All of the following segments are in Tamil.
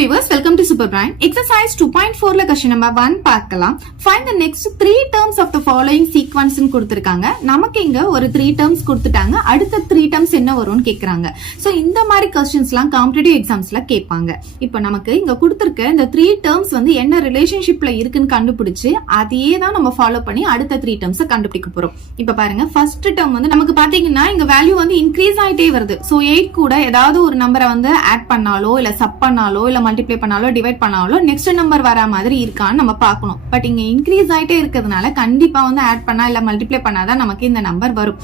viewers, welcome to Super Brain. Exercise 2.4 ல question number 1 பார்க்கலாம். Find the next 3 terms of the following sequence ன்னு கொடுத்திருக்காங்க. நமக்கு இங்க ஒரு 3 terms கொடுத்துட்டாங்க. அடுத்த 3 terms என்ன வரும்னு கேக்குறாங்க. சோ இந்த மாதிரி क्वेश्चंसலாம் காம்படிட்டிவ் எக்ஸாம்ஸ்ல கேட்பாங்க. இப்போ நமக்கு இங்க கொடுத்திருக்க இந்த 3 terms வந்து என்ன ரிலேஷன்ஷிப்ல இருக்குன்னு கண்டுபிடிச்சு அதையே தான் நம்ம ஃபாலோ பண்ணி அடுத்த 3 terms கண்டுபிடிக்க போறோம். இப்போ பாருங்க ஃபர்ஸ்ட் டேர்ம் வந்து நமக்கு பாத்தீங்கன்னா இங்க வேல்யூ வந்து இன்க்ரீஸ் ஆயிட்டே வருது. சோ 8 கூட ஏதாவது ஒரு நம்பரை வந்து ஆட் பண்ணாலோ இல்ல சப் பண்ணாலோ இல்ல மல்டிப்ளை பண்ணாலோ டிவைட் பண்ணாலோ நெக்ஸ்ட் நம்பர் வர மாதிரி இருக்கான்னு நம்ம பார்க்கணும். பட் இங்க இன்க்ரீஸ் ஆயிட்டே இருக்கிறதுனால கண்டிப்பா வந்து ஆட் பண்ணா இல்ல மல்டிப்ளை பண்ணாதான் நமக்கு இந்த நம்பர் வரும்.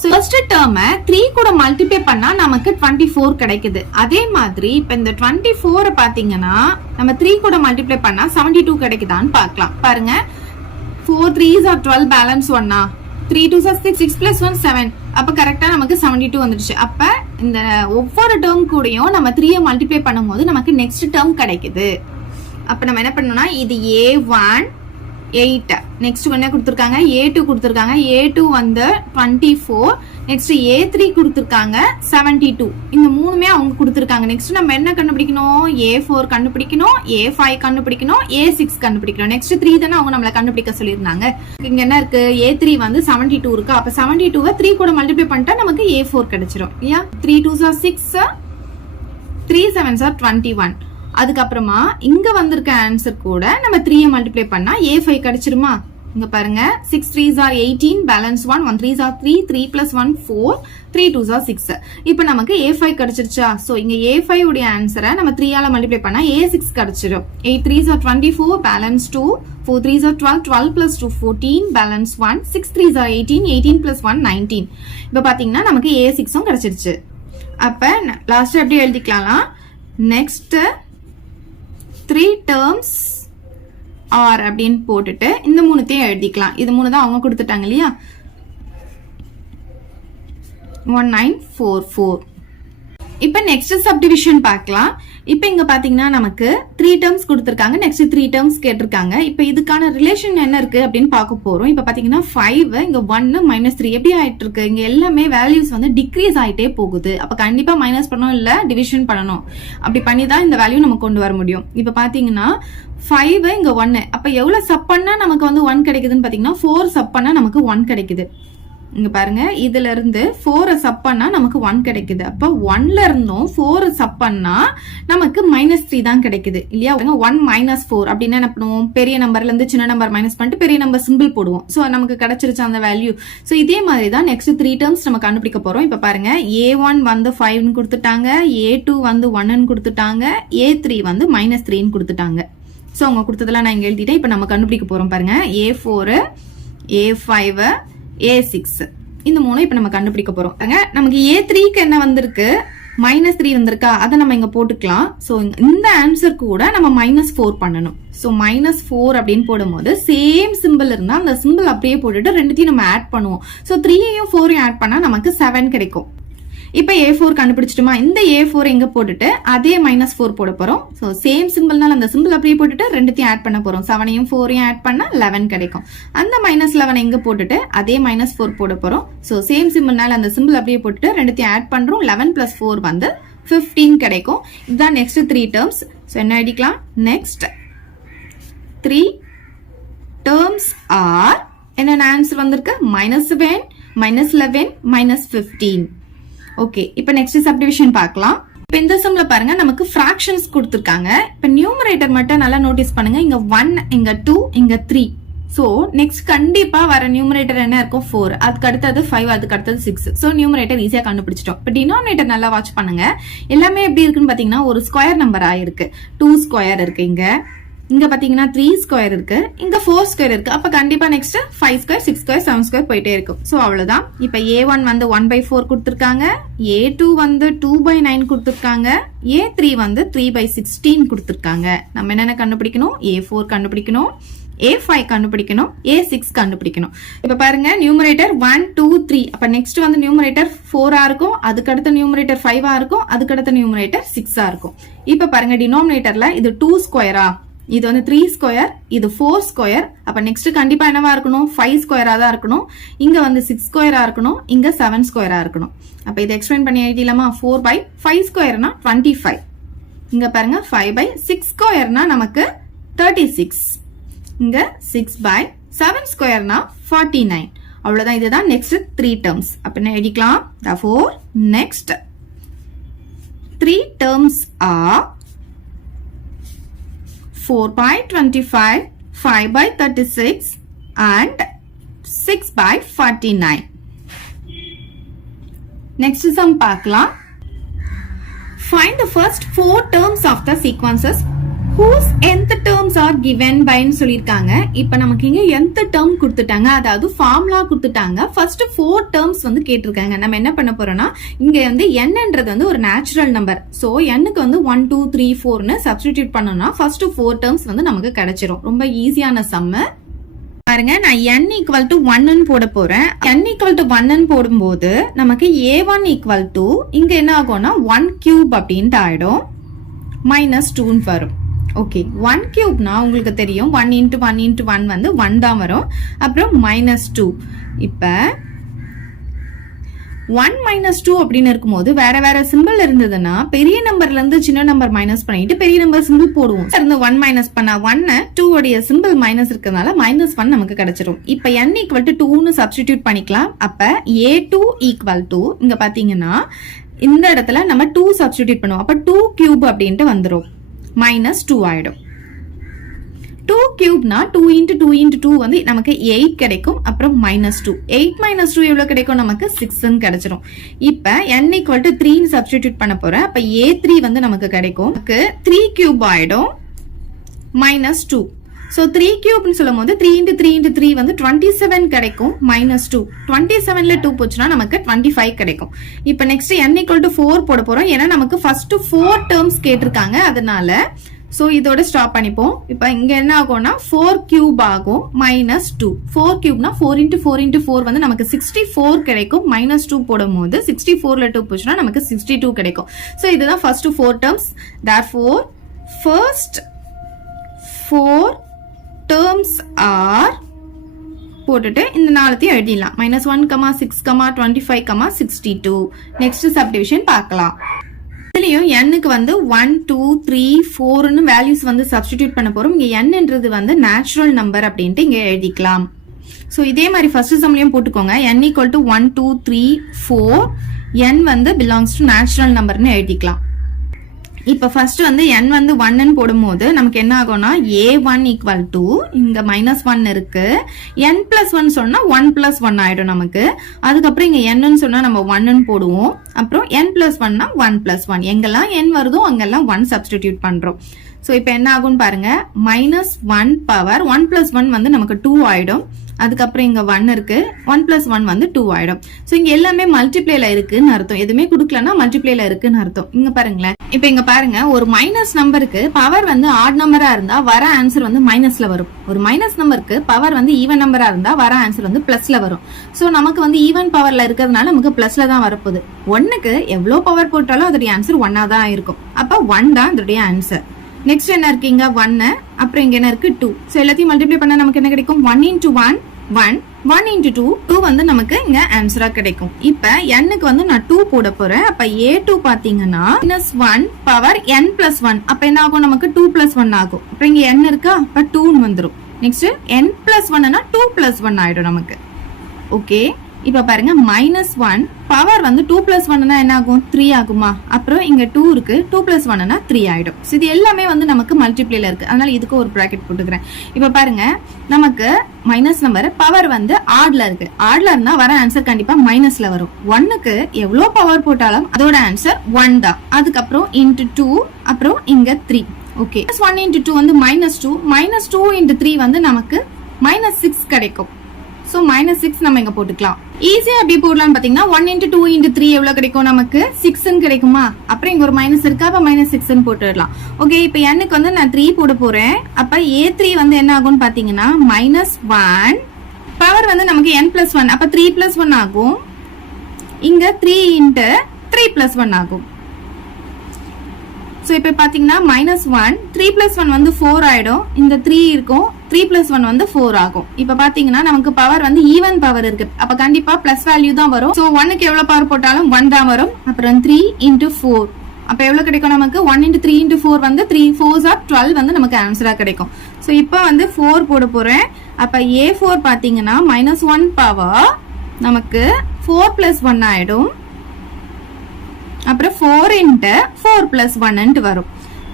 சோ ஃபர்ஸ்ட் டேர்ம் 3 கூட மல்டிப்ளை பண்ணா நமக்கு 24 கிடைக்குது. அதே மாதிரி இப்ப இந்த 24 பாத்தீங்கன்னா நம்ம 3 கூட மல்டிப்ளை பண்ணா 72 கிடைக்குதான்னு பார்க்கலாம். பாருங்க 4 3s are 12 balance 1 3 2s are 6 6 plus 1 7 அப்ப கரெக்டா நமக்கு 72 வந்துடுச்சு. அப்ப இந்த ஒவ்வொரு டேர்ம் கூடயும் நம்ம 3 மல்டிப்ளை பண்ணும்போது நமக்கு நெக்ஸ்ட் டேர்ம் கிடைக்குது. அப்ப நம்ம என்ன பண்ணணும்னா இது A1 8 நெக்ஸ்ட் என்ன கொடுத்திருக்காங்க A2 கொடுத்திருக்காங்க. A2 வந்து 24 நெக்ஸ்ட் A3 கொடுத்திருக்காங்க 72. இந்த மூணுமே அவங்க கொடுத்திருக்காங்க. நெக்ஸ்ட் நம்ம என்ன கண்டுபிடிக்கணும் A4 கண்டுபிடிக்கணும், A5 கண்டுபிடிக்கணும், A6 கண்டுபிடிக்கணும். நெக்ஸ்ட் 3 தானே அவங்க நம்மள கண்டுபிடிக்க சொல்லிருந்தாங்க. இங்க என்ன இருக்கு A3 வந்து 72 இருக்கு. அப்ப 72 3 கூட மல்டிப்ளை பண்ணிட்டா நமக்கு A4 கிடைச்சிரும். இல்லையா 3 2s are 6 3 7s are 21. அதுக்கப்புறமா இங்க வந்திருக்க ஆன்சர் கூட நம்ம 3 மல்டிப்ளை பண்ணா A5 கிடைச்சிருமா? இங்க பாருங்க 6 3s are 18 balance 1 1 3s are 3 3 plus 1 4 3 2s are 6. இப்போ நமக்கு A5 கிடைச்சிருச்சா? சோ இங்க A5 உடைய ஆன்சரை நம்ம 3 ஆல மல்டிப்ளை பண்ணா A6 கிடைச்சிரும். 8 3s are 24 balance 2 4 3s are 12 12 plus 2 14 balance 1 6 3s are 18 18 plus 1 19. இப்போ பாத்தீங்கன்னா நமக்கு A6 கிடைச்சிருச்சு. அப்ப லாஸ்ட் எப்படி எழுதிக்கலாம்? நெக்ஸ்ட் 3 terms are அப்படின்னு போட்டுட்டு இந்த மூணுத்தையும் எழுதிக்கலாம். இது மூணு தான் அவங்க கொடுத்துட்டாங்க இல்லையா 1944. இப்ப நெக்ஸ்ட் சப்டிவிஷன் பார்க்கலாம். இப்ப இங்க பாத்தீங்கன்னா நமக்கு 3 terms கொடுத்திருக்காங்க. நெக்ஸ்ட் 3 terms கேட்டிருக்காங்க. இப்ப இதுக்கான ரிலேஷன் என்ன இருக்கு அப்படின்னு பார்க்க போறோம். இப்ப பாத்தீங்கன்னா 5 இங்க 1 -3 எப்படி ஆயிட்டு இருக்கு? இங்க எல்லாமே வேல்யூஸ் வந்து டிக்ரீஸ் ஆயிட்டே போகுது. அப்ப கண்டிப்பா மைனஸ் பண்ணணும் இல்ல டிவிஷன் பண்ணணும். அப்படி பண்ணி தான் இந்த வேல்யூ நம்ம கொண்டு வர முடியும். இப்ப பாத்தீங்கன்னா 5 இங்க 1 அப்ப எவ்வளவு சப் பண்ணா நமக்கு வந்து 1 கிடைக்குதுன்னு பாத்தீங்கன்னா 4 சப் பண்ணா நமக்கு 1 கிடைக்குது. இங்க பாருங்க இதுல இருந்து 4 சப் பண்ணா நமக்கு 1 கிடைக்குது. அப்ப 1ல இருந்தும் 4 சப் பண்ணா நமக்கு -3 தான் கிடைக்குது இல்லையா? 1 -4 அப்படின்னா என்ன பண்ணுவோம்? பெரிய நம்பர்ல இருந்து சின்ன நம்பர் மைனஸ் பண்ணிட்டு பெரிய நம்பர் சிம்பிள் போடுவோம். சோ நமக்கு கிடைச்சிருச்சு அந்த வேல்யூ. சோ இதே மாதிரி தான் நெக்ஸ்ட் 3 terms நம்ம கண்டுபிடிக்க போறோம். இப்ப பாருங்க A1 வந்து 5 ன்னு கொடுத்துட்டாங்க, A2 வந்து 1 ன்னு கொடுத்துட்டாங்க, A3 வந்து -3 ன்னு கொடுத்துட்டாங்க. சோ அவங்க கொடுத்ததெல்லாம் நான் இங்க எழுதிட்டேன். இப்ப நம்ம கண்டுபிடிக்க போறோம் பாருங்க A4 A5 A6 இந்த மூணு இப்ப நம்ம கண்டுபிடிக்க போறோம். நமக்கு A3க்கு என்ன வந்திருக்கு? -3 வந்திருக்கா? அதை நம்ம இங்க போட்டுக்கலாம். சோ இந்த ஆன்சர் கூட நம்ம -4 பண்ணணும். சோ -4 அப்படின்னு போடும்போது சேம் சிம்பிள் இருந்தா அந்த சிம்பிள் அப்படியே போட்டுட்டு ரெண்டுத்தையும் நம்ம ஆட் பண்ணுவோம். சோ 3யும் 4யும் ஆட் பண்ணா நமக்கு 7 கிடைக்கும். இப்ப A4 கண்டுபிடிச்சிட்டுமா? இந்த A4 எங்க போட்டுட்டு அதே -4 போட போறோம். சோ சேம் சிம்பிள்னால அந்த சிம்பிள் அப்படியே போட்டுட்டு ரெண்டுத்தையும் ஆட் பண்ண போறோம். 7யும் 4யும் ஆட் பண்ணா 11 கிடைக்கும். அந்த -11 எங்க போட்டுட்டு அதே -4 போட போறோம். சோ சேம் சிம்பிள்னால அந்த சிம்பிள் அப்படியே போட்டுட்டு ரெண்டுத்தையும் ஆட் பண்றோம். 11 plus 4 வந்து 15 கிடைக்கும். இதுதான் நெக்ஸ்ட் 3 terms. சோ என்ன எழுதிக்கலாம்? நெக்ஸ்ட் 3 terms are என்ன ஆன்சர் வந்திருக்கு? -7 -11 -15. ஓகே இப்ப நெக்ஸ்ட் சப்டிவிஷன் பார்க்கலாம். இப்ப இந்த சம்ல பாருங்க நமக்கு ஃபிராக்ஷன்ஸ் கொடுத்திருக்காங்க. இப்ப நியூமரேட்டர் மட்டும் நல்லா நோட்டீஸ் பண்ணுங்க. இங்க 1 இங்க 2 இங்க 3. சோ நெக்ஸ்ட் கண்டிப்பா வர நியூமரேட்டர் என்ன இருக்கும்? 4. அதுக்கு அடுத்தது 5, அதுக்கு அடுத்தது 6. சோ நியூமரேட்டர் ஈஸியா கண்டுபிடிச்சிட்டோம். இப்ப டினாமினேட்டர் நல்லா வாட்ச் பண்ணுங்க. எல்லாமே எப்படி இருக்குன்னு பாத்தீங்கன்னா ஒரு ஸ்கொயர் நம்பர் ஆயிருக்கு. 2 ஸ்கொயர் இருக்கு. இங்க பாத்தீங்கன்னா 3 ஸ்கொயர் இருக்கு, இங்க 4 ஸ்கொயர் இருக்கு. அப்ப கண்டிப்பா நெக்ஸ்ட் 5 ஸ்கொயர் 6 ஸ்கொயர் 7 ஸ்கொயர் போயிட்டே இருக்கும். சோ அவ்வளவுதான். இப்ப A1 வந்து 1/4 கொடுத்திருக்காங்க, A2 வந்து 2/9 கொடுத்திருக்காங்க, A3 வந்து 3/16 கொடுத்திருக்காங்க. நம்ம என்னென்ன கண்டுபிடிக்கணும்? A4 கண்டுபிடிக்கணும், A5 கண்டுபிடிக்கணும், A6 கண்டுபிடிக்கணும். இப்ப பாருங்க நியூமரேட்டர் 1 2 3. அப்ப நெக்ஸ்ட் வந்து நியூமரேட்டர் 4 இருக்கும், அதுக்கு அடுத்த நியூமரேட்டர் 5 இருக்கும், அதுக்கு அடுத்த நியூமரேட்டர் 6 இருக்கும். இப்ப பாருங்க டினாமினேட்டர்ல இது 2 ஸ்கொயரா, இது வந்து 3 ஸ்கொயர், இது 4 ஸ்கொயர். அப்ப நெக்ஸ்ட் கண்டிப்பா என்னவா இருக்கணும்? 5 ஸ்கொயரா தான் இருக்கணும். இங்க வந்து 6 ஸ்கொயரா இருக்கணும், இங்க 7 ஸ்கொயரா இருக்கணும். அப்ப இதை எக்ஸ்பிளைன் பண்ணி எழுதிடலாமா? 4/5 ஸ்கொயர்னா 25. இங்க பாருங்க 5/6 ஸ்கொயர்னா நமக்கு 36. இங்க 6/7 ஸ்கொயர்னா 49. அவ்வளவுதான். இதுதான் நெக்ஸ்ட் 3 terms. அப்ப என்ன எழுதிக்கலாம்? therefore next 3 terms are 4/25, 5/36 and 6/49. Next sum பார்க்கலாம். Find the first 4 terms of the sequences whose nth terms are given by ன்னு சொல்லிருக்காங்க. இப்ப நமக்கு இங்க nth term கொடுத்துட்டாங்க, அதாவது ஃபார்முலா கொடுத்துட்டாங்க. ஃபர்ஸ்ட் 4 terms வந்து கேட்டிருக்காங்க. நம்ம என்ன பண்ண போறோம்னா, இங்க வந்து nன்றது வந்து ஒரு நேச்சுரல் நம்பர். சோ nக்கு வந்து 1 2 3 4ன்னு சப்ஸ்டிடியூட் பண்ணோம்னா ஃபர்ஸ்ட் 4 terms வந்து நமக்கு கிடைச்சிரும். ரொம்ப ஈஸியான சம். பாருங்க, நான் n ஈக்குவல் டு 1 போட போறேன். n ஈக்குவல் டு 1 போடும்போது நமக்கு a1 ஈக்குவல் டு இங்க என்ன ஆகும்னா 1 கியூப் அப்படின்ட்டு ஆயிடும், -2 வரும். ஓகே, 1 கியூப்னா உங்களுக்கு தெரியும் 1 into 1 into 1 வந்து 1 தான் வரும். அப்புறம் -2. இப்ப 1 -2 அப்படின்னு இருக்கும்போது வேற வேற சிம்பிள் இருந்ததுன்னா பெரிய நம்பர்ல இருந்து சின்ன நம்பர் மைனஸ் பண்ணிட்டு பெரிய நம்பர் சிம்பிள் போடுவோம். இருந்து 1 மைனஸ் பண்ணா 1 2 உடைய சிம்பிள் மைனஸ் இருக்கிறதுனால -1 நமக்கு கிடைச்சிரும். இப்ப n ஈக்குவல் டு 2ன்னு சப்ஸ்டிடியூட் பண்ணிக்கலாம். அப்ப a2 ஈக்குவல் டு இங்க பாத்தீங்கன்னா இந்த இடத்துல நம்ம 2 சப்ஸ்டிடியூட் பண்ணுவோம். அப்ப 2 கியூப் அப்படின்ட்டு வந்துரும், -2 ஆயிடும். 2 கியூப்னா 2 into 2 into 2 வந்து நமக்கு 8 கிடைக்கும். அப்புறம் -2, 8 -2 எவ்வளவு கிடைக்கும்? நமக்கு 6 கிடைச்சிரும். இப்ப n ஈக்குவல் டு 3 சப்ஸ்டிடியூட் பண்ண போறேன். அப்ப a3 வந்து நமக்கு கிடைக்கும். 3 கியூப் ஆயிடும், -2. சோ 3 கியூப்னு சொல்லும் போது 3 into 3 into 3 வந்து 27 கிடைக்கும், -2. 27ல 2 போச்சுன்னா நமக்கு 25 கிடைக்கும். இப்ப நெக்ஸ்ட் n ஈக்குவல் டு 4 போட போறோம். ஏன்னா நமக்கு ஃபர்ஸ்ட் 4 terms கேட்டிருக்காங்க, அதனால சோ இதோட ஸ்டாப் பண்ணிப்போம். இப்ப இங்க என்ன ஆகும்னா 4 கியூப் ஆகும், -2. 4 கியூப்னா 4 into 4 into 4 வந்து நமக்கு 64 கிடைக்கும். -2 போடும் போது 64ல 2 போச்சுன்னா நமக்கு 62 கிடைக்கும். சோ இதுதான் first 4 terms. therefore first 4 terms are போட்டுட்டு இந்த நாலத்தையும் எழுதிடலாம். -1, 6, 25, 62. நெக்ஸ்ட் சப்டிவிஷன் பார்க்கலாம். இதுலயும் n-க்கு வந்து 1 2 3 4ன்னு வேல்யூஸ் வந்து சப்ஸ்டிடியூட் பண்ண போறோம். இங்க n-ன்றது வந்து நேச்சுரல் நம்பர் அப்படின்ட்டு இங்க எழுதிக்கலாம். சோ இதே மாதிரி ஃபர்ஸ்ட் சம்லயும் போட்டுக்கோங்க. n ஈக்குவல் டு 1 2 3 4, n வந்து பிலாங்ஸ் டு நேச்சுரல் நம்பர்னு எழுதிக்கலாம். இப்ப ஃபர்ஸ்ட் வந்து n வந்து 1ன்னு போடும்போது நமக்கு என்ன ஆகும்னா a1 ஈக்குவல் டு இங்க -1 இருக்கு, n+1 சொன்னா 1+1 ஆயிடும் நமக்கு. அதுக்கப்புறம் இங்க n சொன்னா நம்ம 1ன்னு போடுவோம். அப்புறம் n+1னா 1+1, எங்கெல்லாம் n வருதோ அங்கெல்லாம் 1 சப்ஸ்டிடியூட் பண்றோம். சோ இப்ப என்ன ஆகும் பாருங்க, -1 பவர் 1+1 வந்து நமக்கு 2 ஆயிடும். அதுக்கப்புறம் இங்க 1 இருக்கு, 1+1 வந்து 2 ஆயிடும். சோ இங்க எல்லாமே மல்டிப்ளேல இருக்குன்னு அர்த்தம், எதுவுமே கொடுக்கலன்னா மல்டிப்ளேல இருக்குன்னு அர்த்தம். இங்க பாருங்களேன், இப்ப இங்க பாருங்க, ஒரு மைனஸ் நம்பருக்கு பவர் வந்து ஆட் நம்பரா இருந்தா வர ஆன்சர் வந்து மைனஸ்ல வரும். ஒரு மைனஸ் நம்பருக்கு பவர் வந்து ஈவன் நம்பரா இருந்தா வர ஆன்சர் வந்து பிளஸ்ல வரும். சோ நமக்கு வந்து ஈவன் பவர்ல இருக்கிறதுனால நமக்கு பிளஸ்ல தான் வரப்போகுது. 1க்கு எவ்வளவு பவர் போட்டாலும் அதோடைய ஆன்சர் 1ஆ தான் இருக்கும். அப்ப 1 தான் இதோடைய ஆன்சர். நெக்ஸ்ட் என்ன இருக்கு, இங்க 1, அப்புறம் இங்க என்ன இருக்கு 2. சோ எல்லாத்தையும் மல்டிப்ளை பண்ணா நமக்கு என்ன கிடைக்கும், 1 into 1 1, 1 into 2 2 வந்து நமக்கு இங்க ஆன்சரா கிடைக்கும். இப்ப n-க்கு வந்து நான் 2 போட போறேன். அப்ப a2 பாத்தீங்கன்னா -1 பவர் n+1, அப்ப என்ன ஆகும், நமக்கு 2+1 ஆகும். அப்புறம் இங்க n இருக்கா, அப்ப 2 வந்துரும். நெக்ஸ்ட் n+1னா 2+1 ஆயிடும் நமக்கு. ஓகே, இப்ப பாருங்க, -1 பவர் வந்து 2+1னா என்ன ஆகும், 3 ஆகுமா. அப்புறம் இங்க 2 இருக்கு, 2+1னா 3 ஆயிடும். இது எல்லாமே வந்து நமக்கு மல்டிப்ளேல இருக்கு, அதனால இதுக்கு ஒரு பிராக்கெட் போட்டுக்கிறேன். இப்ப பாருங்க, நமக்கு மைனஸ் நம்பர் பவர் வந்து ஆட்ல இருக்கு. ஆட்ல இருந்தா வர ஆன்சர் கண்டிப்பா மைனஸ்ல வரும். 1க்கு எவ்வளவு பவர் போட்டாலும் அதோட ஆன்சர் 1 தான். அதுக்கப்புறம் into 2, அப்புறம் இங்க 3. ஓகே, -1 into 2 வந்து -2, -2 into 3 வந்து நமக்கு -6 கிடைக்கும். சோ -6 நம்ம இங்க போட்டுக்கலாம். ஈஸியா எப்படி போடலாம்னு பாத்தீங்கன்னா 1 into 2 into 3 எவ்வளவு கிடைக்கும், நமக்கு 6 கிடைக்குமா. அப்புறம் இங்க ஒரு மைனஸ் இருக்கா, அப்ப -6 போட்டுடலாம். ஓகே, இப்ப n-க்கு வந்து நான் 3 போட போறேன். அப்ப a3 வந்து என்ன ஆகும்னு பாத்தீங்கன்னா -1 பவர் வந்து நமக்கு n+1, அப்ப 3+1 ஆகும். இங்க 3 into 3+1 ஆகும். சோ இப்ப பாத்தீங்கன்னா -1 3+1 வந்து 4 ஆயிடும். இந்த 3 இருக்கும், 3+1 வந்து 4 ஆகும். இப்ப பாத்தீங்கன்னா நமக்கு பவர் வந்து ஈவன் பவர் இருக்கு, அப்ப கண்டிப்பா பிளஸ் வேல்யூ தான் வரும். சோ 1க்கு எவ்வளவு பவர் போட்டாலும் 1 தான் வரும். அப்புறம் 3 into 4, அப்ப எவ்வளவு கிடைக்கும் நமக்கு 1 into 3 into 4 வந்து 3 4s are 12 வந்து நமக்கு ஆன்சரா கிடைக்கும். சோ இப்போ வந்து 4 போட போறேன். அப்ப a4 பாத்தீங்கன்னா -1 பவர் நமக்கு 4 + 1 ஆயிடும். அப்புறம் 4 into 4 + 1 ன்னு வரும்.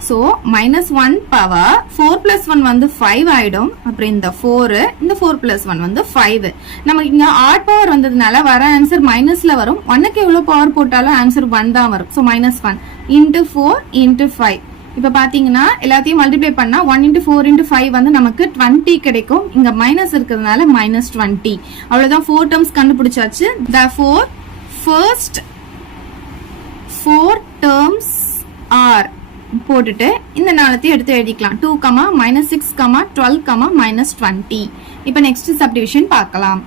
சோ -1 பவர் 4 + 1 வந்து 5 ஆயிடும். அப்புறம் இந்த 4 இந்த 4 + 1 வந்து 5. நமக்கு இங்க ஆட் பவர் வந்ததுனால வர ஆன்சர் மைனஸ்ல வரும். 1க்கு எவ்வளவு பவர் போட்டாலும் ஆன்சர் 1 தான் வரும். So -1 into 4 into 5. இப்ப பாத்தீங்கன்னா எல்லாத்தையும் மல்டிப்ளை பண்ணா 1 into 4 into 5 வந்து நமக்கு 20 கிடைக்கும். இங்க மைனஸ் இருக்கிறதுனால -20. அவ்வளவுதான் 4 டர்ம்ஸ் கண்டுபிடிச்சாச்சு. therefore first 4 terms are போட்டுட்டு இந்த நாலத்தையும் எடுத்து எழுதிக்கலாம். 2, -6, 12, -20. இப்ப நெக்ஸ்ட் சப்டிவிஷன் பார்க்கலாம்.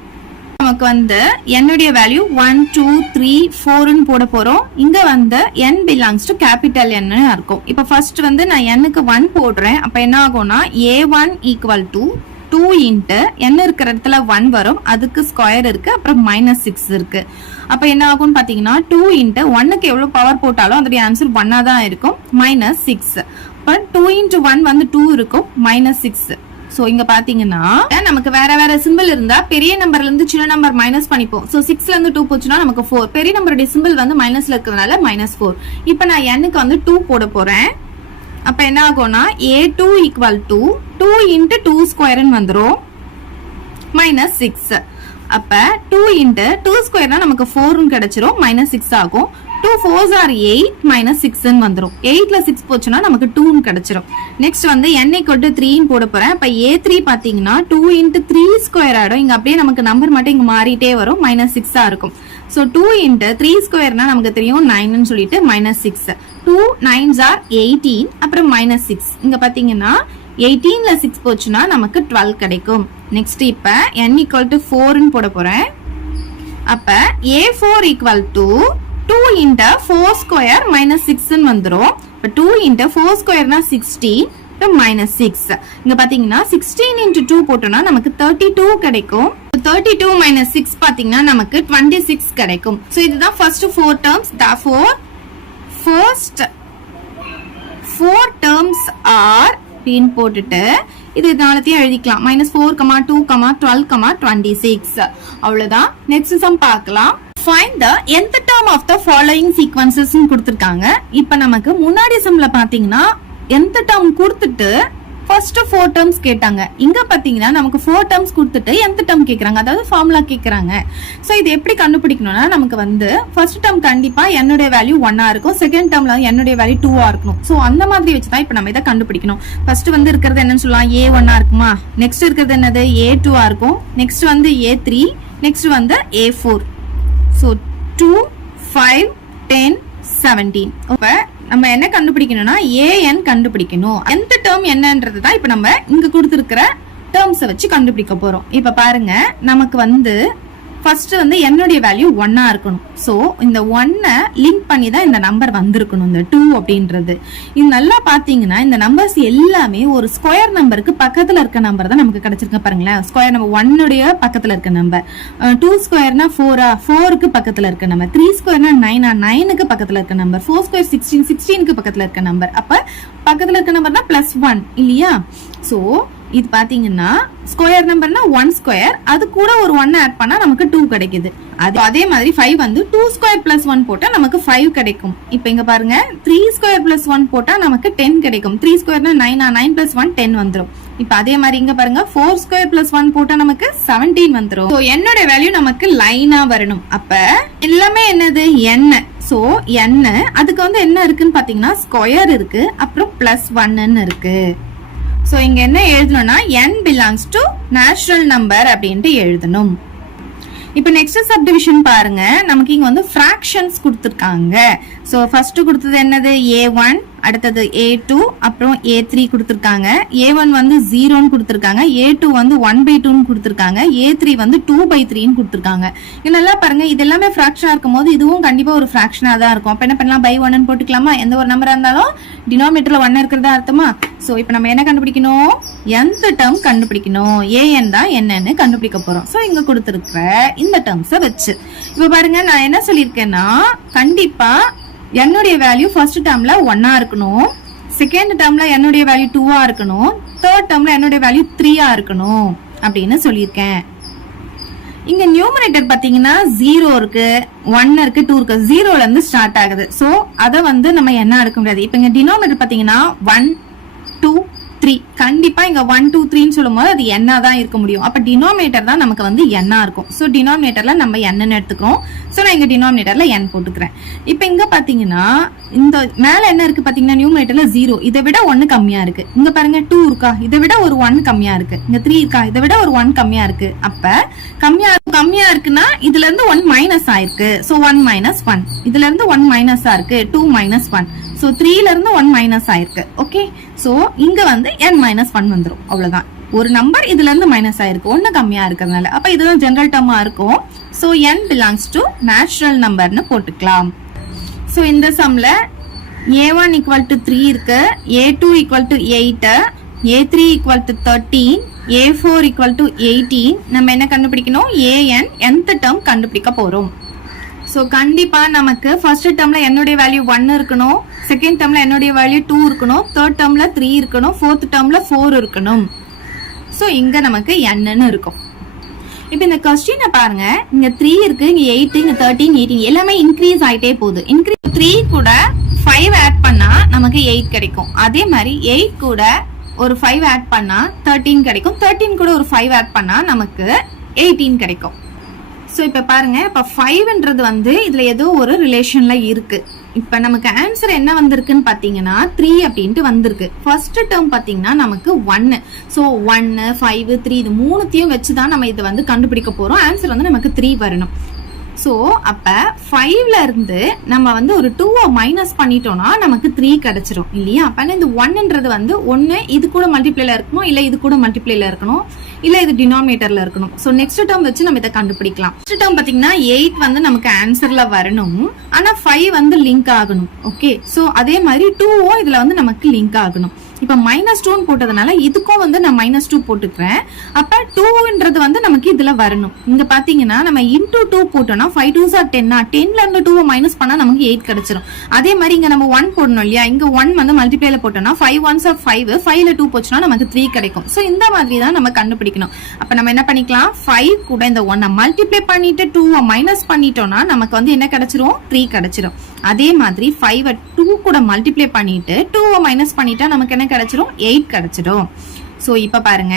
நமக்கு வந்து என்னுடைய வேல்யூ 1 2 3 4 ன்னு போட போறோம். இங்க வந்து n belongs to capital N இருக்கும். இப்ப ஃபர்ஸ்ட் வந்து நான் n க்கு 1 போடுறேன். அப்ப என்ன ஆகும்னா a1 = 2 into n இருக்கிற இடத்துல 1 வரும். அதுக்கு ஸ்கொயர் இருக்கு. அப்புறம் -6 இருக்கு. அப்ப என்ன ஆகும்னு பாத்தீங்கன்னா 2 into 1க்கு எவ்வளவு பவர் போட்டாலும் அதோட ஆன்சர் 1 தான் இருக்கும். -6. அப்ப 2 into 1 வந்து 2 இருக்கும். -6. சோ இங்க பாத்தீங்கன்னா நமக்கு வேற வேற சிம்பிள் இருந்தா பெரிய நம்பர்ல இருந்து சின்ன நம்பர் மைனஸ் பண்ணிப்போம். சோ 6ல இருந்து 2 போச்சுன்னா நமக்கு 4. பெரிய நம்பருடைய சிம்பிள் வந்து மைனஸ்ல இருக்கிறதுனால -4. இப்போ நான் n க்கு வந்து 2 போட போறேன். அப்ப என்ன ஆகும்னா a2 = 2 into 2 ஸ்கொயர் ன்னு வந்துரும். -6. அப்ப 2 into 2 ஸ்கொயர்னா நமக்கு 4 ன்னு கிடைச்சிரும். -6 ஆகும். 2 4s are 8 -6 ன்னு வந்துரும். 8ல 6 போச்சுன்னா நமக்கு 2 ன்னு கிடைச்சிரும். நெக்ஸ்ட் வந்து n = 3 ன்னு போட போறேன். அப்ப a3 பாத்தீங்கன்னா 2 into 3 ஸ்கொயர் ஆயிடும். இங்க அப்படியே நமக்கு நம்பர் மட்டும் இங்க மாறிட்டே வரும். -6 ஆ இருக்கும். சோ 2 into 3 ஸ்கொயர்னா நமக்கு தெரியும் 9 ன்னு சொல்லிட்டு -6. 2 9s are 18. அப்புறம் -6. இங்க பாத்தீங்கன்னா 18ல 6 போச்சுன்னா நமக்கு 12 கிடைக்கும். நெக்ஸ்ட் இப்ப n = 4 ன்னு போட போறேன். அப்ப a4 = 2 into 4 square -6 ன்னு வந்துரும். இப்ப 2 into 4 squareனா 16 -6. இங்க பாத்தீங்கன்னா 16 into 2 போட்டோம்னா நமக்கு 32 கிடைக்கும். 32 - 6 பாத்தீங்கன்னா நமக்கு 26 கிடைக்கும். சோ இதுதான் first 4 terms. therefore first 4 terms are பின் போட்டுட்டு இது நாலத்தையும் எழுதிக்கலாம். -4, 2, 12, 26. அவ்வளவுதான். நெக்ஸ்ட் சம் பார்க்கலாம். Find the nth term of the following sequences ன்னு கொடுத்திருக்காங்க. இப்ப நமக்கு முன்னாடி சம்ல பாத்தீங்கன்னா nth term கொடுத்துட்டு first 4 terms கேட்டாங்க. இங்க பாத்தீங்கன்னா நமக்கு 4 terms கொடுத்துட்டு nth term கேக்குறாங்க. அதாவது ஃபார்முலா கேக்குறாங்க. சோ இது எப்படி கண்டுபிடிக்கணும்னா நமக்கு வந்து first term கண்டிப்பா n உடைய வேல்யூ 1 ஆ இருக்கும். செகண்ட் டேர்ம்ல n உடைய வேல்யூ 2 ஆ இருக்கணும். சோ அந்த மாதிரி வச்சு தான் இப்ப நம்ம இத கண்டுபிடிக்கணும். ஃபர்ஸ்ட் வந்து இருக்கிறது என்னன்னு சொல்லலாம், a1 ஆ இருக்குமா. நெக்ஸ்ட் இருக்கிறது என்னது, a2 ஆ இருக்கும். நெக்ஸ்ட் வந்து a3, நெக்ஸ்ட் வந்து a4. So 2, 5, 10, 17. அப்ப நம்ம என்ன கண்டுபிடிக்கணும்னா an கண்டுபிடிக்கணும். nth டேர்ம் என்னன்றது தான் இப்ப நம்ம இங்க கொடுத்திருக்கிற டேர்ம்ஸை வச்சு கண்டுபிடிக்க போறோம். இப்ப பாருங்க நமக்கு வந்து ஃபர்ஸ்ட் வந்து என்னுடைய வேல்யூ 1 ஆ இருக்கணும். சோ இந்த 1 லிங்க் பண்ணி தான் இந்த நம்பர் வந்திருக்கணும், இந்த 2 அப்படின்றது. இது நல்லா பாத்தீங்கன்னா இந்த நம்பர்ஸ் எல்லாமே ஒரு ஸ்கொயர் நம்பருக்கு பக்கத்துல இருக்க நம்பர் தான் நமக்கு கிடைச்சிருக்கு. பாருங்களேன், ஸ்கொயர் நம்பர் 1 உடைய பக்கத்துல இருக்க நம்பர், 2 ஸ்கொயர்னா 4க்கு பக்கத்துல இருக்க நம்பர், 3 ஸ்கொயர்னா 9க்கு பக்கத்துல இருக்க நம்பர், 4 ஸ்கொயர் 16க்கு பக்கத்துல இருக்க நம்பர். அப்ப பக்கத்துல இருக்க நம்பர் தான் +1 இல்லையா. சோ இது பாத்தீங்கன்னா ஸ்கொயர் நம்பர்னா 1 ஸ்கொயர், அது கூட ஒரு 1 ஆட் பண்ணா நமக்கு 2 கிடைக்குது. அதே மாதிரி 5 வந்து 2 ஸ்கொயர் + 1 போட்டா நமக்கு 5 கிடைக்கும். இப்போ இங்க பாருங்க 3 ஸ்கொயர் + 1 போட்டா நமக்கு 10 கிடைக்கும். 3 ஸ்கொயர்னா 9, 9 + 1 10 வந்துரும். இப்போ அதே மாதிரி இங்க பாருங்க 4 ஸ்கொயர் + 1 போட்டா நமக்கு 17 வந்துரும். சோ என்னோட வேல்யூ நமக்கு லைனா வரணும். அப்ப எல்லாமே என்னது, n. சோ n அதுக்கு வந்து என்ன இருக்குன்னு பாத்தீங்கன்னா ஸ்கொயர் இருக்கு, அப்புறம் +1 இருக்கு. சோ இங்க என்ன எழுதணும்னா n belongs to natural number அப்படின்ட்டு எழுதணும். இப்போ நெக்ஸ்ட் சப்டிவிஷன் பாருங்க. நமக்கு இங்க வந்து fractions கொடுத்திருக்காங்க. சோ ஃபர்ஸ்ட் கொடுத்தது என்னது, a1, அடுத்தது a2, அப்புறம் a3 கொடுத்திருக்காங்க. a1 வந்து 0 ன்னு கொடுத்திருக்காங்க, a2 வந்து 1/2 ன்னு கொடுத்திருக்காங்க, a3 வந்து 2/3 ன்னு கொடுத்திருக்காங்க. இது நல்லா பாருங்க, இது எல்லாமே ஃபிராக்ஷனா இருக்கும்போது இதுவும் கண்டிப்பா ஒரு ஃபிராக்ஷனா தான் இருக்கும். அப்ப என்ன பண்ணலாம், /1 ன்னு போட்டுக்கலாமா. எந்த ஒரு நம்பரா இருந்தாலும் டினாமினேட்டர்ல 1 இருக்கிறதா அர்த்தமா. சோ இப்போ நம்ம என்ன கண்டுபிடிக்கணும், nth டேர்ம் கண்டுபிடிக்கணும். an தான் என்னன்னு கண்டுபிடிக்க போறோம். சோ இங்க கொடுத்திருக்கிற இந்த டேர்ம்ஸை வச்சு இப்போ பாருங்க நான் என்ன சொல்லியிருக்கேன்னா கண்டிப்பா என்னுடைய வேல்யூ ஃபர்ஸ்ட் டேர்ம்ல 1 இருக்கணும், செகண்ட் டேர்ம்ல என்னுடைய வேல்யூ 2 இருக்கணும், தேர்ட் டேர்ம்ல என்னுடைய வேல்யூ 3 இருக்கணும் அப்படின்னு சொல்லியிருக்கேன். இங்க நியூமரேட்டர் பாத்தீங்கன்னா 0 இருக்கு, 1 இருக்கு, 2 இருக்கு. 0ல இருந்து ஸ்டார்ட் ஆகுது. சோ அத வந்து நம்ம என்ன எடுக்க முடியாது. இப்ப இங்க டினாமினேட்டர் பாத்தீங்கன்னா 1 2 3, கண்டிப்பா இங்க 1 2 3 சொல்லும் போது அது என்ன தான் இருக்க முடியும். அப்ப டினாமினேட்டர் தான் நமக்கு வந்து என்ன இருக்கும். சோ டினாமினேட்டர்ல நம்ம என்னன்னு எடுத்துக்கிறோம். சோ நான் இங்க டினாமினேட்டர்ல n போட்டுக்கிறேன். இப்ப இங்க பாத்தீங்கன்னா இந்த மேல என்ன இருக்கு பாத்தீங்கன்னா நியூமரேட்டர்ல 0, இதை விட 1 கம்மியா இருக்கு. இங்க பாருங்க 2 இருக்கா, இதை விட ஒரு 1 கம்மியா இருக்கு. இங்க 3 இருக்கா, இதை விட ஒரு 1 கம்மியா இருக்கு. அப்ப கம்மியா இருக்குன்னா இதுல இருந்து 1 மைனஸ் ஆயிருக்கு. சோ 1 மைனஸ் 1, இதுல இருந்து 1 மைனஸ் இருக்கு, 2 மைனஸ் 1. சோ 3ல இருந்து 1 மைனஸ் ஆயிருக்கு. ஓகே, சோ இங்க வந்து n மைனஸ் 1 வந்துரும். அவ்வளவுதான். ஒரு நம்பர் இதுல இருந்து மைனஸ் ஆயிருக்கு, 1 கம்மியா இருக்கிறதுனால. அப்ப இதுதான் ஜெனரல் டேர்மா இருக்கும். So n belongs to natural நம்பர்னு போட்டுக்கலாம். சோ இந்த சம்ல a1 ஈக்குவல் டு 3 இருக்கு, a2 equal to 8, a3 equal to 13, a4 equal to 18. நம்ம என்ன கண்டுபிடிக்கணும், an nth டேர்ம் கண்டுபிடிக்க போறோம். சோ கண்டிப்பா நமக்கு ஃபர்ஸ்ட் டேர்ம்ல என்னுடைய வேல்யூ 1 இருக்கணும், செகண்ட் டேர்ம்ல என்னுடைய வேல்யூ 2 இருக்கணும், தேர்ட் டேர்ம்ல 3 இருக்கணும், ஃபோர்த் டேர்ம்ல 4 இருக்கணும். சோ இங்க நமக்கு n இருக்கும். இப்போ இந்த क्वेश्चन பாருங்க, இங்க 3 இருக்கு, இங்க 8, இங்க 13, 18 எல்லாமே இன்க்ரீஸ் ஆயிட்டே போகுது. இன்க்ரீஸ் 3 கூட 5 ஆட் பண்ணா நமக்கு 8 கிடைக்கும். அதே மாதிரி 8 கூட ஒரு 5 ஆட் பண்ணா 13 கிடைக்கும். 13 கூட ஒரு 5 ஆட் பண்ணா நமக்கு 18 கிடைக்கும். சோ இப்ப பாருங்க, இப்ப 5ன்றது வந்து இதுல ஏதோ ஒரு ரிலேஷன்ல இருக்கு. இப்ப நமக்கு ஆன்சர் என்ன வந்திருக்குன்னு பாத்தீங்கன்னா 3 அப்படின்ட்டு வந்திருக்கு. ஃபர்ஸ்ட் டேர்ம் பாத்தீங்கன்னா நமக்கு 1. சோ 1 5 3 இது மூணுத்தையும் வச்சுதான் நம்ம இதை வந்து கண்டுபிடிக்க போறோம். ஆன்சர் வந்து நமக்கு 3 வரணும். சோ அப்ப 5ல இருந்து நம்ம வந்து ஒரு 2 மைனஸ் பண்ணிட்டோம்னா நமக்கு 3 கிடைச்சிரும் இல்லையா. அப்ப இந்த 1ன்றது வந்து 1 இது கூட மல்டிப்ளைல இருக்கணும், இல்ல இது கூட மல்டிப்ளைல இருக்கணும், இல்ல இது டினாமினேட்டர்ல இருக்கணும். சோ நெக்ஸ்ட் டேர்ம் வச்சு நம்ம இதை கண்டுபிடிக்கலாம். நெக்ஸ்ட் டேர்ம் பாத்தீங்கன்னா 8 வந்து நமக்கு ஆன்சர்ல வரணும், ஆனா 5 வந்து லிங்க் ஆகணும். ஓகே, சோ அதே மாதிரி 2 இதுல வந்து நமக்கு லிங்க் ஆகணும். இப்ப -2 போட்டதுனால இதுக்கும் வந்து நான் -2 போட்டுக்கிறேன். அப்ப 2ன்றது வந்து நமக்கு இதுல வரணும். இங்க பாத்தீங்கன்னா நம்ம இன்டூ 2 போட்டோம்னா 5 2s are 10, 10ல இருந்து 2 மைனஸ் பண்ணா நமக்கு 8 கிடைச்சிரும். அதே மாதிரி இங்க நம்ம 1 போடணும் இல்லையா, இங்க 1 வந்து மல்டிப்ளைல போட்டோம்னா 5 1s are 5, 5ல 2 போச்சுன்னா நமக்கு 3 கிடைக்கும். சோ இந்த மாதிரி தான் நம்ம கண்டுபிடிக்கணும். அப்ப நம்ம என்ன பண்ணிக்கலாம், 5 கூட இந்த 1 மல்டிப்ளை பண்ணிட்டு 2 மைனஸ் பண்ணிட்டோம்னா நமக்கு வந்து என்ன கிடைச்சிரும், 3 கிடைச்சிரும். அதே மாதிரி 5 2 கூட மல்டிப்ளை பண்ணிட்டு 2 மைனஸ் பண்ணிட்டா நமக்கு என்ன கிடைச்சிரும், 8 கிடைச்சிடும். சோ இப்ப பாருங்க,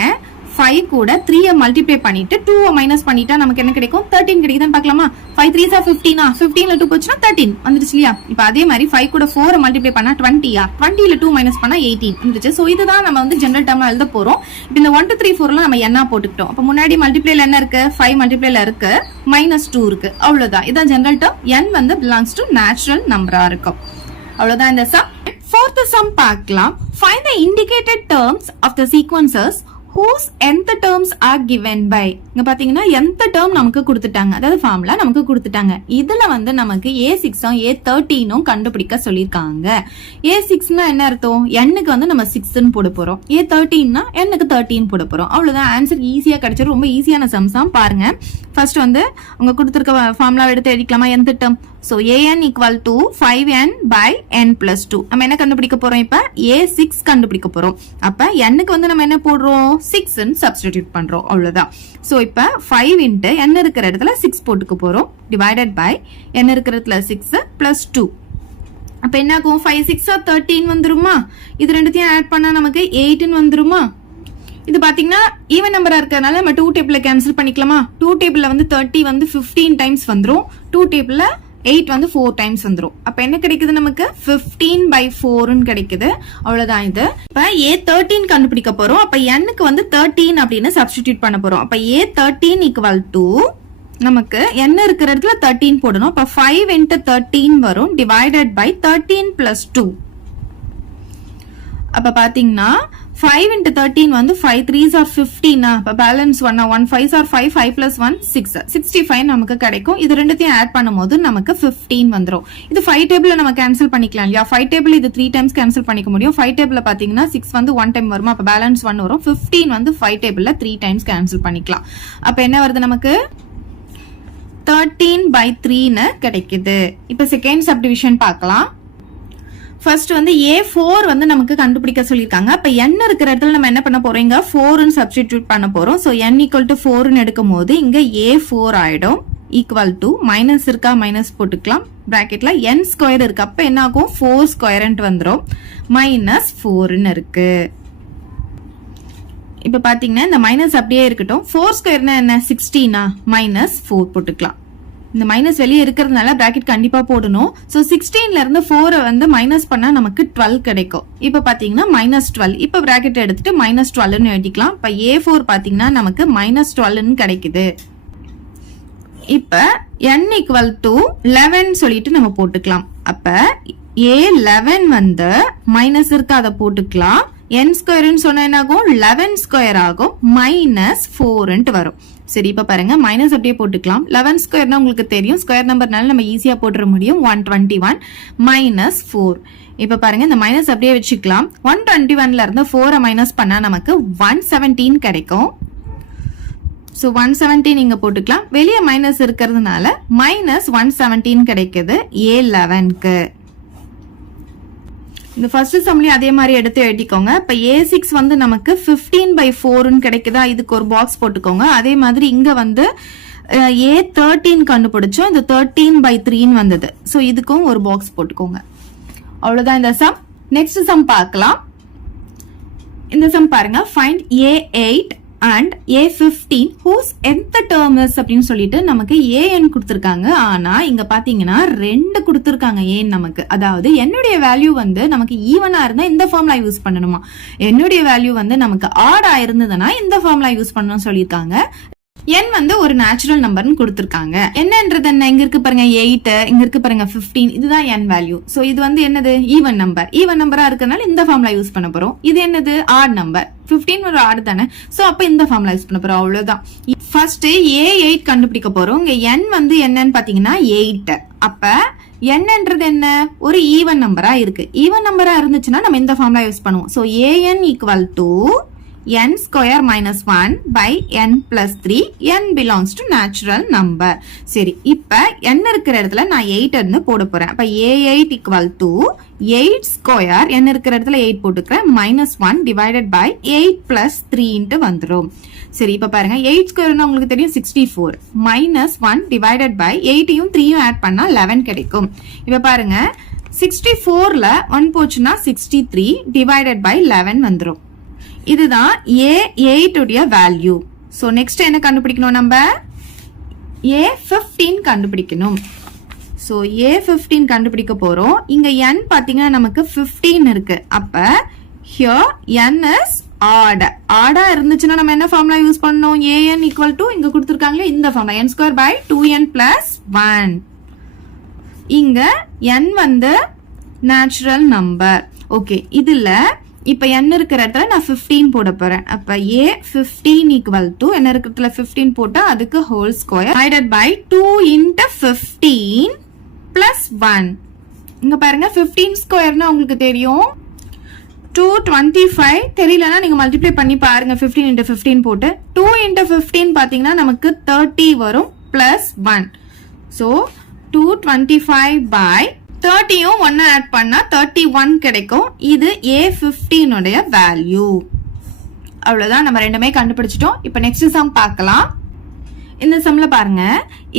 5 கூட 3 மல்டிப்ளை பண்ணிட்டு 2 மைனஸ் பண்ணிட்டா நமக்கு என்ன கிடைக்கும், 13 கிடைக்குதுன்னு பார்க்கலாமா. 5 3s are 15, 15ல 2 போச்சுன்னா 13 வந்துருச்சு இல்லையா. இப்ப அதே மாதிரி 5 கூட 4 மல்டிப்ளை பண்ணா 20, 20ல 2 மைனஸ் பண்ணா 18 வந்துருச்சு. சோ இதுதான் நம்ம வந்து ஜெனரல் டேர்ம்ல எழுத போறோம். இப்ப இந்த 1 2 3 4ல நம்ம என்ன போட்டுக்கிட்டோம். அப்ப முன்னாடி மல்டிப்ளைல என்ன இருக்கு, 5 மல்டிப்ளைல இருக்கு, -2 இருக்கு. அவ்வளவுதான். இதான் ஜெனரல் டேர்ம். n வந்து பிலாங்ஸ் டு நேச்சுரல் நம்பரா இருக்கும். அவ்வளவுதான் இந்த சம். Fourth sum பார்க்கலாம். Find the indicated terms of the sequences whose nth terms are given by. இங்க பாத்தீங்கன்னா nth term நமக்கு கொடுத்துட்டாங்க, அதாவது ஃபார்முலா நமக்கு கொடுத்துட்டாங்க. இதுல வந்து நமக்கு a6 a13 கண்டுபிடிக்க சொல்லிருக்காங்க. a6னா என்ன அர்த்தம், n-க்கு வந்து நம்ம 6ன்னு போட போறோம், a13னா n-க்கு 13 போட போறோம். அவ்வளவுதான். ஆன்சர் ஈஸியா கிடைச்சிரும். ரொம்ப ஈஸியான சம்ஸ் தான். பாருங்க, ஃபர்ஸ்ட் வந்து உங்க கொடுத்திருக்க ஃபார்முலா எடுத்து எழுதிக்கலாமா. nth term, so an equal to 5n by n plus 2. நம்ம என்ன கண்டுபிடிக்க போறோம், இப்ப a6 கண்டுபிடிக்க போறோம். அப்ப n-க்கு வந்து நம்ம என்ன போடுறோம், 6 ன்னு சப்ஸ்டிடியூட் பண்றோம். அவ்வளவுதான். சோ இப்ப 5 into n இருக்கிற இடத்துல 6 போட்டுக்க போறோம், டிவைடட் பை n இருக்கிற இடத்துல 6 plus 2. அப்ப என்ன ஆகும், 5 6 are 13 வந்துருமா. இது ரெண்டுத்தையும் ஆட் பண்ணா நமக்கு 8 வந்துருமா. இது பாத்தீங்கன்னா ஈவன் நம்பரா இருக்கறனால நம்ம 2 டேபிள்ல கேன்சல் பண்ணிக்கலாமா. 2 டேபிள்ல வந்து 30 வந்து 15 டைம்ஸ் வந்துரும், 2 டேபிள்ல 8 வந்து 4 டைம்ஸ் வந்துரும். அப்ப என்ன கிடைக்குது நமக்கு, 15/4 ன்னு கிடைக்குது. அவ்வளவுதான். இது இப்ப a13 கண்டுபிடிக்க போறோம். அப்ப n-க்கு வந்து 13 அப்படின்னு சப்ஸ்டிடியூட் பண்ண போறோம். அப்ப a13 equal to நமக்கு n இருக்கிற இடத்துல 13 போடணும். அப்ப 5 into 13 வரும், டிவைடட் பை 13 plus 2. அப்ப பாத்தீங்கன்னா 5 into 13 வந்து 5 3s are 15. அப்ப பேலன்ஸ் 1 1 5s are 5, 5 plus 1 6, 65 நமக்கு கிடைக்கும். இது ரெண்டுத்தையும் ஆட் பண்ணும்போது நமக்கு 15 வந்துரும். இது 5 டேபிள்ல நம்ம கேன்சல் பண்ணிக்கலாம் இல்லையா. 5 டேபிள் இது 3 டைம்ஸ் கேன்சல் பண்ணிக்க முடியும். 5 டேபிள்ல பாத்தீங்கன்னா 6 வந்து 1 டைம் வருமா, அப்ப பேலன்ஸ் 1 வரும். 15 வந்து 5 டேபிள்ல 3 டைம்ஸ் கேன்சல் பண்ணிக்கலாம். அப்ப என்ன வருது நமக்கு, 13/3 கிடைக்குது. இப்ப செகண்ட் சப்டிவிஷன் பார்க்கலாம். ஃபர்ஸ்ட் வந்து A4 வந்து நமக்கு கண்டுபிடிக்க சொல்லியிருக்காங்க. அப்ப n இருக்கிற இடத்துல நம்ம என்ன பண்ண போறோம், இங்க 4 சப்ஸ்டிடியூட் பண்ண போறோம். சோ n = 4 எடுக்கும் போது இங்க A4 ஆயிடும். ஈக்குவல் டு மைனஸ் இருக்கா, மைனஸ் போட்டுக்கலாம். பிராக்கெட்ல n² இருக்கு. அப்ப என்ன ஆகும், 4² வந்துடும். -4 இருக்கு. இப்ப பாத்தீங்கன்னா இந்த மைனஸ் அப்படியே இருக்கட்டும். 4² என்ன, 16 -4 போட்டுக்கலாம். இந்த மைனஸ் வெளியே இருக்கிறதுனால பிராக்கெட் கண்டிப்பா போடணும். சோ 16ல இருந்து 4 வந்து மைனஸ் பண்ணா நமக்கு 12 கிடைக்கும். இப்ப பாத்தீங்கன்னா -12. இப்ப பிராக்கெட் எடுத்துட்டு -12 எழுதிக்கலாம். இப்ப A4 பாத்தீங்கன்னா நமக்கு -12 கிடைக்குது. இப்ப n = 11 சொல்லிட்டு நம்ம போட்டுக்கலாம். அப்ப A11 வந்து மைனஸ் இருக்கு, அதை போட்டுக்கலாம். n² சொன்னா என்ன ஆகும், 11² ஆகும். -4 வரும். சரி, இப்ப பாருங்க மைனஸ் அப்படியே போட்டுக்கலாம். 11² உங்களுக்கு தெரியும், ஸ்கொயர் நம்பர்னால நம்ம ஈஸியா போட்டுற முடியும். 121 -4. இப்ப பாருங்க இந்த மைனஸ் அப்படியே வச்சுக்கலாம். 121ல இருந்து 4 மைனஸ் பண்ணா நமக்கு 117 கிடைக்கும். சோ 117 இங்க போட்டுக்கலாம். வெளியே மைனஸ் இருக்கிறதுனால -117 கிடைக்குது A11க்கு. இந்த ஃபர்ஸ்ட் சம்லயும் அதே மாதிரி எடுத்து எழுதிக்கோங்க. இப்ப A6 வந்து நமக்கு 15/4 கிடைக்குதா, இதுக்கு ஒரு பாக்ஸ் போட்டுக்கோங்க. அதே மாதிரி இங்க வந்து A13 கண்டுபிடிச்சோம், இந்த 13/3 வந்தது. சோ இதுக்கும் ஒரு பாக்ஸ் போட்டுக்கோங்க. அவ்வளவுதான் இந்த சம். நெக்ஸ்ட் சம் பார்க்கலாம். இந்த சம் பாருங்க. Find A8 and A15 whose nth term is அப்படின்னு சொல்லிட்டு நமக்கு an கொடுத்திருக்காங்க. ஆனா இங்க பாத்தீங்கன்னா 2 கொடுத்திருக்காங்க an நமக்கு. அதாவது என்னுடைய வேல்யூ வந்து நமக்கு ஈவனா இருந்தா இந்த ஃபார்முலா யூஸ் பண்ணணுமா, என்னுடைய வேல்யூ வந்து நமக்கு ஆடா இருந்ததுன்னா இந்த ஃபார்முலா யூஸ் பண்ணணும்னு சொல்லியிருக்காங்க. n வந்து ஒரு நேச்சுரல் நம்பர்னு கொடுத்திருக்காங்க. என்னன்றது என்ன, இங்க இருக்கு பாருங்க 8, இங்க இருக்கு பாருங்க 15, இதுதான் n வேல்யூ. சோ இது வந்து என்னது, ஈவன் நம்பர். ஈவன் நம்பரா இருக்கறனால இந்த ஃபார்முலா யூஸ் பண்ண போறோம். இது என்னது, ஆட் நம்பர். 15 ஒரு ஆட் தானே. சோ அப்ப இந்த ஃபார்முலா யூஸ் பண்ண போறோம். அவ்வளவுதான். ஃபர்ஸ்ட் A8 கண்டுபிடிக்க போறோம். இங்க n வந்து என்னன்னு பாத்தீங்கன்னா 8. அப்ப என்னன்றது என்ன, ஒரு ஈவன் நம்பரா இருக்கு. ஈவன் நம்பரா இருந்துச்சுன்னா நம்ம இந்த ஃபார்முலா யூஸ் பண்ணுவோம். So an = n² - 1 by n plus 3. n belongs to natural number. சரி, இப்ப n இருக்கிற இடத்துல நான் 8 போட போறேன். அப்ப A8 = 8² n இருக்கிற இடத்துல 8 போட்டுக்கிறேன். -1 divided by 8 plus 3 வந்துரும். சரி, இப்ப பாருங்க 8² உங்களுக்கு தெரியும் 64. -1 divided by 8யும் 3யும் ஆட் பண்ணா 11 கிடைக்கும். இப்ப பாருங்க 64ல 1 போச்சுன்னா 63 divided by 11 வந்துரும். இதுதான் A8 உடைய வேல்யூ. சோ நெக்ஸ்ட் என்ன கண்டுபிடிக்கணும், நம்ம A15 கண்டுபிடிக்கணும். சோ A15 கண்டுபிடிக்க போறோம். இங்க n பாத்தீங்கன்னா நமக்கு 15 இருக்கு. அப்ப here n is odd. ஆடா இருந்துச்சுன்னா நம்ம என்ன ஃபார்முலா யூஸ் பண்ணணும், an = இங்க கொடுத்திருக்காங்களே இந்த ஃபார்முலா, n² / 2n + 1. இங்க n வந்து நேச்சுரல் நம்பர். ஓகே, இதுல இப்ப n இருக்கிற இடத்துல நான் 15 போட போறேன். அப்ப A15 = என்ன இருக்கிறதுல 15 போட்டா அதுக்கு ஹோல் ஸ்கொயர் டிவைடட் பை 2 × 15 + 1. இங்க பாருங்க 15² உங்களுக்கு தெரியும் 225. தெரியலனா நீங்க மல்டிப்ளை பண்ணி பாருங்க. 15 × 15 போட்டு 2 × 15 பாத்தீங்கன்னா நமக்கு 30 வரும் +1. சோ 225 / 30யும் 1 ஆட் பண்ணா 31 கிடைக்கும். இது A15 உடைய வேல்யூ. அவ்வளவுதான், நம்ம ரெண்டுமே கண்டுபிடிச்சிட்டோம். இப்ப நெக்ஸ்ட் சம் பார்க்கலாம். இந்த சம்ல பாருங்க,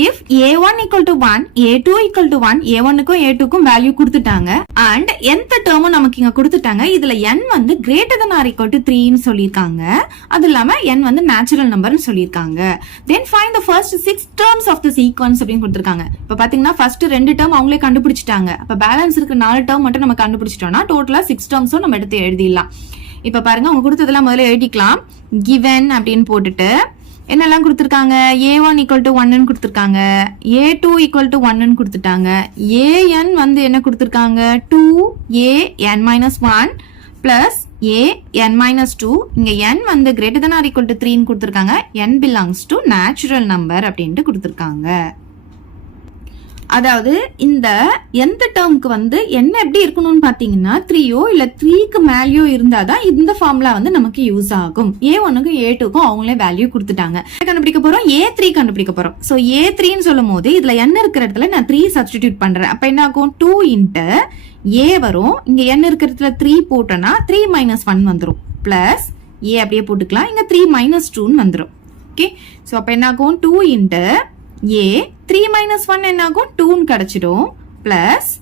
if A1 = 1, A2 = 1, A1க்கும் A2க்கும் வேல்யூ கொடுத்துட்டாங்க and nth டேர்மும் நமக்கு இங்க கொடுத்துட்டாங்க. இதுல n வந்து greater than or equal to 3 ன்னு சொல்லிருக்காங்க. அது இல்லாம n வந்து நேச்சுரல் நம்பர்னு சொல்லிருக்காங்க. then find the first 6 terms of the sequence அப்படின்னு கொடுத்திருக்காங்க. இப்ப பாத்தீங்கன்னா ஃபர்ஸ்ட் 2 டேர்ம் அவங்களே கண்டுபிடிச்சிட்டாங்க. அப்ப பேலன்ஸ் இருக்கு 4 டேர்ம் மட்டும் நம்ம கண்டுபிடிச்சிட்டோம்னா டோட்டலா 6 டேர்ம்ஸும் நம்ம எடுத்து எழுதிடலாம். இப்ப பாருங்க அவங்க கொடுத்ததெல்லாம் முதல்ல எழுதிக்கலாம். given அப்படின்னு போட்டுட்டு என்னெல்லாம் கொடுத்திருக்காங்க, A1 = 1 கொடுத்திருக்காங்க, A2 = 1 கொடுத்துட்டாங்க, an வந்து என்ன கொடுத்திருக்காங்க 2an - 1 plus an - 2. இங்க n வந்து greater than or equal to 3 கொடுத்திருக்காங்க. n belongs to natural number அப்படின்ட்டு கொடுத்திருக்காங்க. அதாவது இந்த எந்த டேர்முக்கு வந்து என்ன எப்படி இருக்கணும்னு பாத்தீங்கன்னா 3யோ இல்ல 3க்கு மேலேயோ இருந்தாதான் இந்த ஃபார்முலா வந்து நமக்கு யூஸ் ஆகும். A1க்கும் A2க்கும் அவங்களே வேல்யூ கொடுத்துட்டாங்க. கண்டுபிடிக்க போறோம் A3 கண்டுபிடிக்க போறோம். சோ A3ன்னு சொல்லும் போது இதுல n இருக்கிற இடத்துல நான் 3 சப்ஸ்டிடியூட் பண்றேன். அப்ப என்ன ஆகும் 2 இன்ட்டு A வரும். இங்க n இருக்கிற இடத்துல 3 போட்டோம்னா 3 மைனஸ் 1 வந்துரும். பிளஸ் A அப்படியே போட்டுக்கலாம். இங்க 3 மைனஸ் 2 வந்துரும். ஓகே, சோ அப்ப என்ன ஆகும் 2 இன்ட்டு A 3 minus 1 என்ன ஆகும் 2 கிடைச்சிடும். பிளஸ்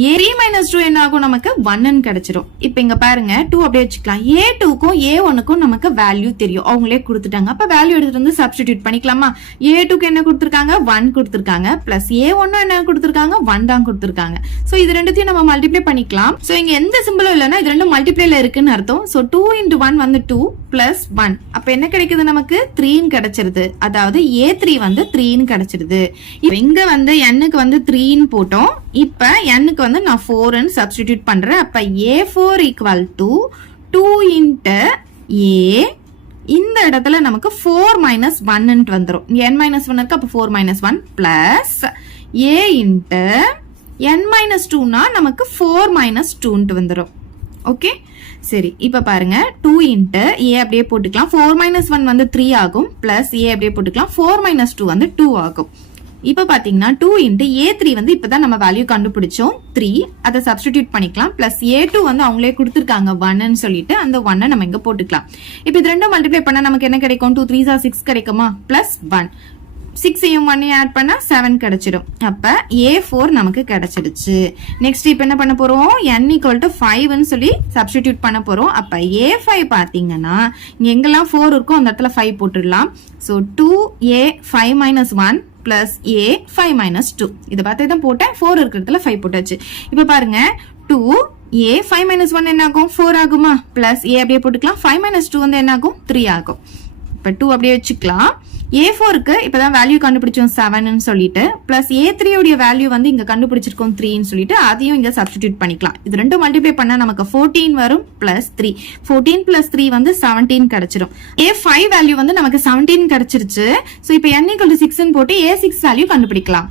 A 3 minus 2 என்ன ஆகும் நமக்கு 1 கிடைச்சிடும். இப்போ இங்க பாருங்க 2 அப்படியே வச்சுக்கலாம். A2க்கும் A1க்கும் நமக்கு வேல்யூ தெரியும், அவங்களே கொடுத்துட்டாங்க. அப்ப வேல்யூ எடுத்துட்டு வந்து சப்ஸ்டிடியூட் பண்ணிக்கலாமா? A2க்கு என்ன கொடுத்துருக்காங்க 1 கொடுத்துருக்காங்க. பிளஸ் A1 என்ன கொடுத்துருக்காங்க 1 தான் கொடுத்துருக்காங்க. சோ இது ரெண்டுத்தையும் நம்ம மல்டிப்ளை பண்ணிக்கலாம். சோ இங்க எந்த சிம்பிளும் இல்லைன்னா இது ரெண்டும் மல்டிப்ளைல இருக்குன்னு அர்த்தம். சோ 2 into 1 வந்து 2 பிளஸ் 1. அப்ப என்ன கிடைக்குது நமக்கு 3 கிடைச்சிருது. அதாவது A3 வந்து 3 கிடைச்சிருது. இங்க வந்து n-க்கு வந்து 3 போட்டோம். இப்ப n-க்கு வந்து நான் 4 சப்ஸ்டிடியூட் பண்றேன். அப்ப A4 equal to 2 into A. இந்த இடத்துல நமக்கு 4 minus 1 வந்துரும். n minus 1 இருக்கு, அப்ப 4 minus 1 plus A into n minus 2 னா நமக்கு 4 minus 2 வந்துரும். ஓகே, சரி இப்ப பாருங்க 2 இன்ட்டு A அப்படியே போட்டுக்கலாம். 4 minus 1 வந்து 3 ஆகும். பிளஸ் A அப்படியே போட்டுக்கலாம். 4 minus 2 வந்து 2 ஆகும். இப்ப பாத்தீங்கன்னா 2 இன்ட்டு A3 வந்து இப்பதான் நம்ம வேல்யூ கண்டுபிடிச்சோம் 3. அதை சப்ஸ்டிடியூட் பண்ணிக்கலாம். பிளஸ் A2 வந்து அவங்களே கொடுத்துருக்காங்க 1ன்னு சொல்லிட்டு அந்த 1 நம்ம இங்க போட்டுக்கலாம். இப்ப இது ரெண்டும் மல்டிப்ளை பண்ணா நமக்கு என்ன கிடைக்கும் 2 3s 6 கிடைக்குமா? பிளஸ் 1 6ஐயும் 1ஐயும் ஆட் பண்ணா 7 கிடைச்சிடும். அப்ப A4 நமக்கு கிடைச்சிடுச்சு. நெக்ஸ்ட் இப்ப என்ன பண்ண போறோம் n equal to 5ன்னு சொல்லி சப்ஸ்டிடியூட் பண்ண போறோம். அப்ப A5 பாத்தீங்கன்னா இங்க எங்கெல்லாம் 4 இருக்கும் அந்த இடத்துல 5 போட்டுடலாம். So 2A 5 minus 1 plus A 5 minus 2. இதை பார்த்து தான் போட்டேன். 4 இருக்கிறதுல 5 போட்டாச்சு. இப்ப பாருங்க 2A 5 minus 1 என்ன ஆகும் 4 ஆகுமா? பிளஸ் A அப்படியே போட்டுக்கலாம். 5 minus 2 வந்து என்ன ஆகும் 3 ஆகும். இப்ப 2 அப்படியே வச்சுக்கலாம். A4க்கு இப்பதான் வேல்யூ கண்டுபிடிச்சோம் 7ன்னு சொல்லிட்டு, பிளஸ் A3 உடைய வேல்யூ வந்து இங்க கண்டுபிடிச்சிருக்கோம் 3ன்னு சொல்லிட்டு அதையும் இங்க சப்ஸ்டிடியூட் பண்ணிக்கலாம். இது ரெண்டும் மல்டிப்ளை பண்ணா நமக்கு 14 வரும் பிளஸ் 3. 14 பிளஸ் 3 வந்து 17 கிடைச்சிடும். A5 வேல்யூ வந்து நமக்கு 17 கிடைச்சிருச்சு. சோ இப்போ n equal to 6ன்னு போட்டு A6 வேல்யூ கண்டுபிடிக்கலாம்.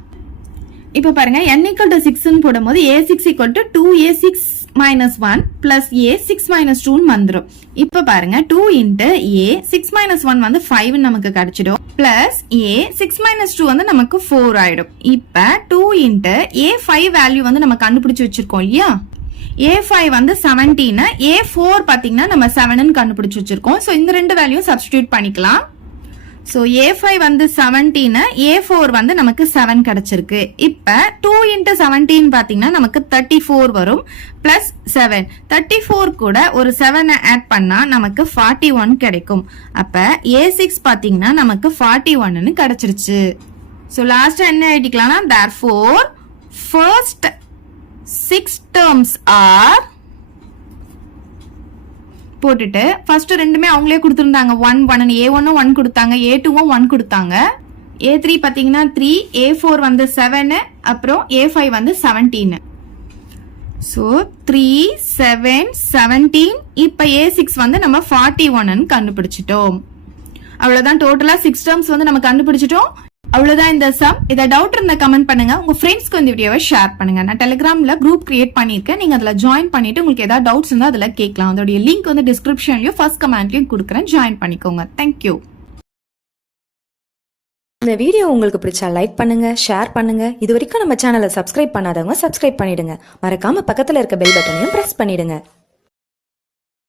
இப்ப பாருங்க n equal to 6ன்னு போடும்போது A6 equal to 2A6 minus 1 plus A 6 minus 2 வந்துரும். இப்ப பாருங்க 2 into A 6 minus 1 வந்து 5 நமக்கு கிடைச்சிடும். plus A 6 minus 2 வந்து நமக்கு 4 ஆயிடும். இப்ப 2 into A5 வேல்யூ வந்து நம்ம கண்டுபிடிச்சு வச்சிருக்கோம் இல்லையா? A5 வந்து 17, A4 பாத்தீங்கன்னா நம்ம 7ன்னு கண்டுபிடிச்சு வச்சிருக்கோம். சோ இந்த ரெண்டு வேல்யூ சப்ஸ்டிடியூட் பண்ணிக்கலாம். சோ A5 வந்து 17, A4 வந்து நமக்கு 7 கிடைச்சிருக்கு. இப்ப 2 into 17 பாத்தீங்கன்னா நமக்கு 34 வரும். பிளஸ் 7 34 கூட ஒரு 7 ஆட் பண்ணா நமக்கு 41 கிடைக்கும். அப்ப A6 பாத்தீங்கன்னா நமக்கு 41ன்னு கிடைச்சிருச்சு. சோ லாஸ்ட் என்ன எழுதிக்கலாம்னா therefore first 6 terms are போட்டுட்டு ஃபர்ஸ்ட் ரெண்டுமே அவங்களே கொடுத்திருந்தாங்க 1 1 A1 1 கொடுத்தாங்க, A2 1 கொடுத்தாங்க. A3 பாத்தீங்கன்னா 3, A4 வந்து 7, அப்புறம் A5 வந்து 17. சோ 3 7 17. இப்ப A6 வந்து நம்ம 41ன்னு கண்டுபிடிச்சிட்டோம். அவ்வளவுதான், டோட்டலா 6 டேர்ம்ஸ் வந்து நம்ம கண்டுபிடிச்சிட்டோம். அவ்வளவுதான் இந்த சம். இதை டவுட் இருந்தா கமெண்ட் பண்ணுங்க, உங்க ஃப்ரெண்ட்ஸ்க்கு இந்த வீடியோவை ஷேர் பண்ணுங்க. நான் டெலிகிராம்ல குரூப் கிரியேட் பண்ணிருக்கேன், நீங்க அதுல ஜாயின் பண்ணிட்டு உங்களுக்கு ஏதாவது டவுட்ஸ் இருந்தா அதுல கேட்கலாம். அதோட லிங்க் வந்து டிஸ்கிரிப்ஷன்லயும் ஃபர்ஸ்ட் கமெண்ட்லயும் கொடுக்குறேன், ஜாயின் பண்ணிக்கோங்க. தேங்க்யூ. இந்த வீடியோ உங்களுக்கு பிடிச்சா லைக் பண்ணுங்க, ஷேர் பண்ணுங்க. இது வரைக்கும் நம்ம சேனலை சப்ஸ்கிரைப் பண்ணாதவங்க சப்ஸ்கிரைப் பண்ணிடுங்க. மறக்காம பக்கத்துல இருக்க பெல் பட்டனையும் பிரஸ் பண்ணிடுங்க.